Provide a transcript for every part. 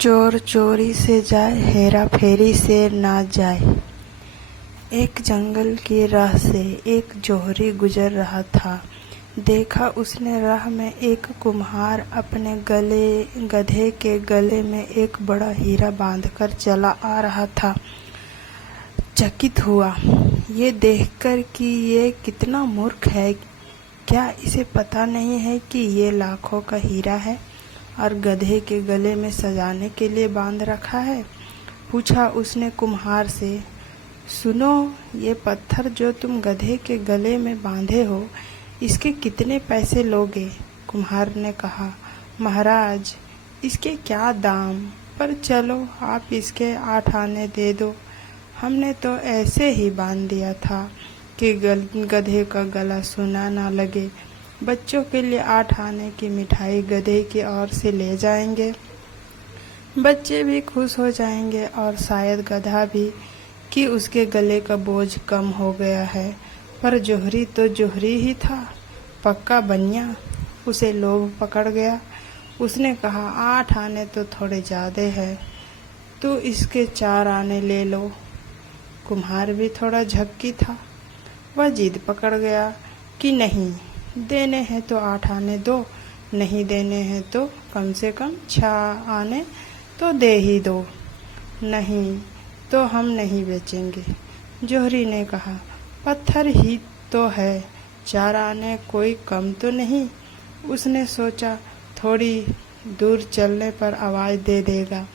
चोर चोरी से जाए, हेरा फेरी से ना जाए। एक जंगल की राह से एक जोहरी गुजर रहा था। देखा उसने राह में एक कुम्हार अपने गधे के गले में एक बड़ा हीरा बांधकर चला आ रहा था। चकित हुआ ये देखकर कि ये कितना मूर्ख है। क्या इसे पता नहीं है कि ये लाखों का हीरा है और गधे के गले में सजाने के लिए बांध रखा है। पूछा उसने कुम्हार से, सुनो, ये पत्थर जो तुम गधे के गले में बांधे हो, इसके कितने पैसे लोगे? कुम्हार ने कहा, महाराज, इसके क्या दाम, पर चलो आप इसके 8 आने दे दो। हमने तो ऐसे ही बांध दिया था कि गधे का गला सुना ना लगे। बच्चों के लिए 8 आने की मिठाई गधे की ओर से ले जाएंगे। बच्चे भी खुश हो जाएंगे और शायद गधा भी कि उसके गले का बोझ कम हो गया है। पर जोहरी तो जोहरी ही था, पक्का बनिया। उसे लोभ पकड़ गया। उसने कहा, 8 आने तो थोड़े ज्यादा है, तो इसके 4 आने ले लो। कुम्हार भी थोड़ा झक्की था। वह जिद पकड़ गया कि नहीं, देने हैं तो 8 आने दो, नहीं देने हैं तो कम से कम 6 आने तो दे ही दो। नहीं तो हम नहीं बेचेंगे। जोहरी ने कहा, पत्थर ही तो है, 4 आने कोई कम तो नहीं। उसने सोचा थोड़ी दूर चलने पर आवाज दे देगा।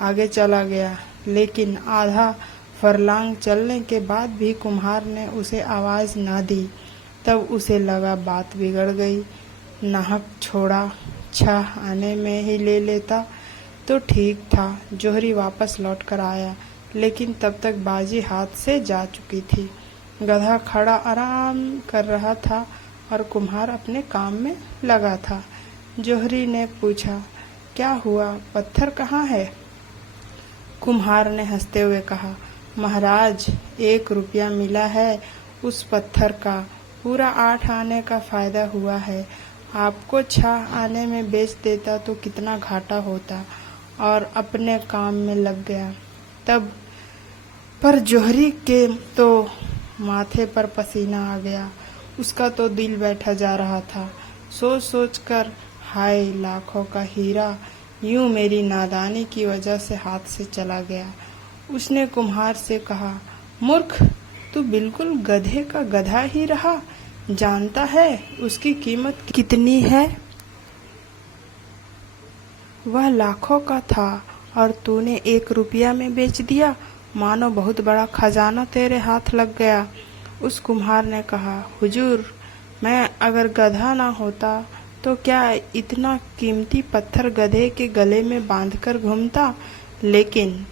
आगे चला गया, लेकिन आधा फरलांग चलने के बाद भी कुम्हार ने उसे आवाज ना दी। तब उसे लगा बात बिगड़ गई। नाहक छोड़ा, 6 आने में ही ले लेता तो ठीक था। जोहरी वापस लौट कर आया, लेकिन तब तक बाजी हाथ से जा चुकी थी। गधा खड़ा आराम कर रहा था और कुम्हार अपने काम में लगा था। जोहरी ने पूछा, क्या हुआ, पत्थर कहाँ है? कुम्हार ने हंसते हुए कहा, महाराज, 1 रुपया मिला है उस पत्थर का, पूरा 8 आने का फायदा हुआ है। आपको 6 आने में बेच देता तो कितना घाटा होता। और अपने काम में लग गया। तब पर जोहरी के तो माथे पर पसीना आ गया। उसका तो दिल बैठा जा रहा था। सोच सोच कर, हाय, लाखों का हीरा यूं मेरी नादानी की वजह से हाथ से चला गया। उसने कुम्हार से कहा, मूर्ख, तू बिल्कुल गधे का गधा ही रहा। जानता है उसकी कीमत कितनी है? वह लाखों का था और तूने 1 रुपया में बेच दिया। मानो बहुत बड़ा खजाना तेरे हाथ लग गया। उस कुम्हार ने कहा, हुजूर, मैं अगर गधा ना होता तो क्या इतना कीमती पत्थर गधे के गले में बांधकर घूमता। लेकिन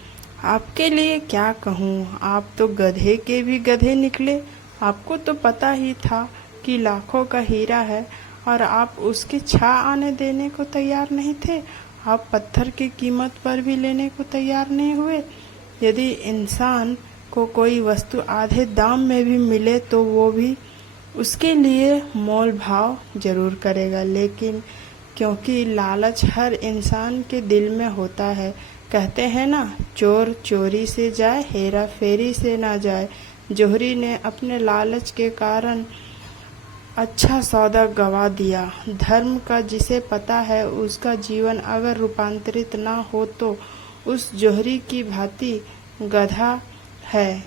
आपके लिए क्या कहूँ, आप तो गधे के भी गधे निकले। आपको तो पता ही था कि लाखों का हीरा है और आप उसके 6 आने देने को तैयार नहीं थे। आप पत्थर की कीमत पर भी लेने को तैयार नहीं हुए। यदि इंसान को कोई वस्तु आधे दाम में भी मिले तो वो भी उसके लिए मोल भाव जरूर करेगा। लेकिन क्योंकि लालच हर इंसान के दिल में होता है, कहते हैं ना, चोर चोरी से जाए, हेरा फेरी से ना जाए। जोहरी ने अपने लालच के कारण अच्छा सौदा गवा दिया। धर्म का जिसे पता है उसका जीवन अगर रूपांतरित ना हो तो उस जोहरी की भांति गधा है।